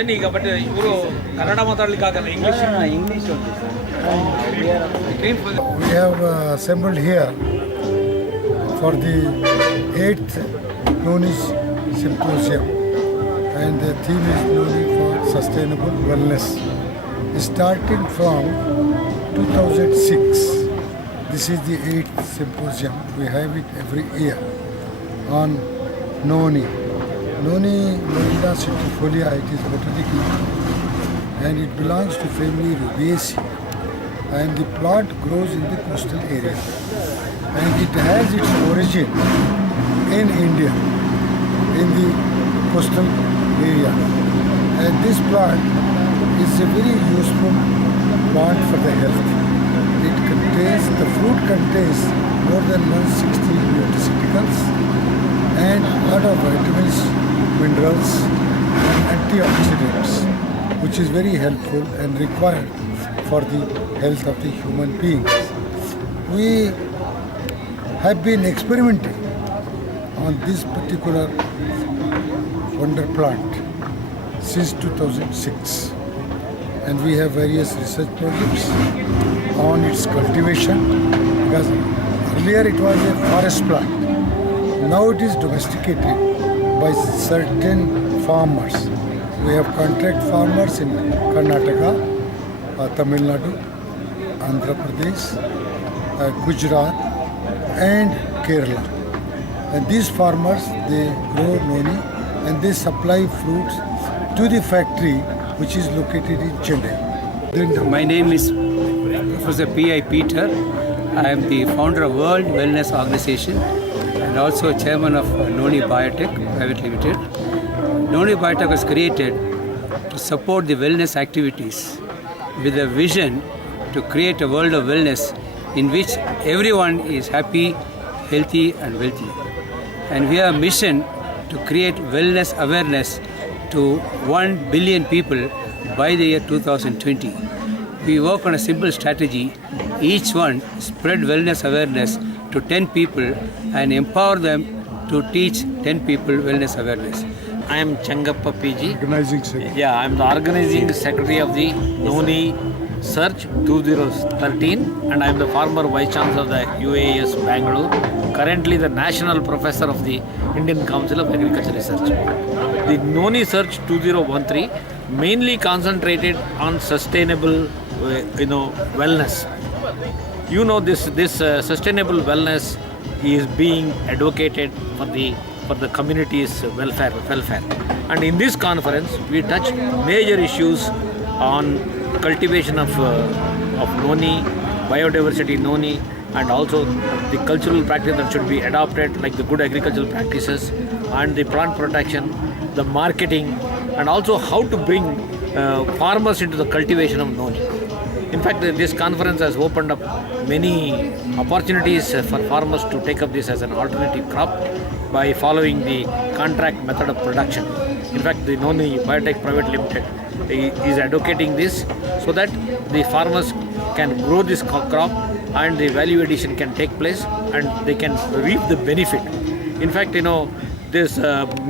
ಏನು ಈಗ ಬಟ್ ಇವರು ಕನ್ನಡ ಮಾತಾಡ್ಲಿಕ್ಕಾಗಲ್ಲ English English We have assembled here for the 8th Noni Symposium, and the theme is Noni for Sustainable Wellness. Starting from 2006, this is the 8th symposium. We have it every year on Noni. Noni Novida citrifolia, it is botanical and it belongs to family Rubiaceae, and the plant grows in the coastal area and it has its origin in India, in the coastal area. And this plant is a very useful plant for the health. The fruit contains more than 160 nutraceuticals and a lot of vitamins, minerals and antioxidants, which is very helpful and required for the health of the human beings. We have been experimenting on this particular wonder plant since 2006, and we have various research projects on its cultivation, because earlier it was a forest plant. Now it is domesticated by certain farmers. We have contract farmers in Karnataka, Tamil Nadu, Andhra Pradesh, Gujarat and Kerala. And these farmers, they grow noni and they supply fruits to the factory which is located in Chennai. My name is Professor P.I. Peter. I am the founder of World Wellness Organization and also chairman of Noni Biotech Private Limited. Noni Biotech was created to support the wellness activities with a vision to create a world of wellness in which everyone is happy, healthy and wealthy. And we have a mission to create wellness awareness to 1 billion people by the year 2020. We work on a simple strategy. Each one spread wellness awareness to 10 people and empower them to teach 10 people wellness awareness. I am Changappa PG. Organizing secretary. Yeah, I am the organizing secretary of the Noni Search 2013 and I am the former vice chancellor of the UAS Bangalore, currently the national professor of the Indian Council of Agriculture Research. The Noni Search 2013 mainly concentrated on sustainable wellness. This sustainable wellness is being advocated for the community's welfare. And in this conference, we touched major issues on cultivation of noni, biodiversity noni, and also the cultural practice that should be adopted, like the good agricultural practices and the plant protection, the marketing, and also how to bring farmers into the cultivation of noni. In fact, this conference has opened up many opportunities for farmers to take up this as an alternative crop by following the contract method of production. In fact, the Noni Biotech Private Limited is advocating this so that the farmers can grow this crop and the value addition can take place and they can reap the benefit. In fact,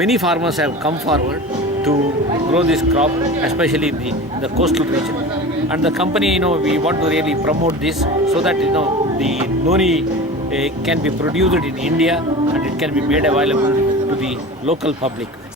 many farmers have come forward to grow this crop, especially in the coastal region. And the company, we want to really promote this so that the noni can be produced in India and it can be made available to the local public.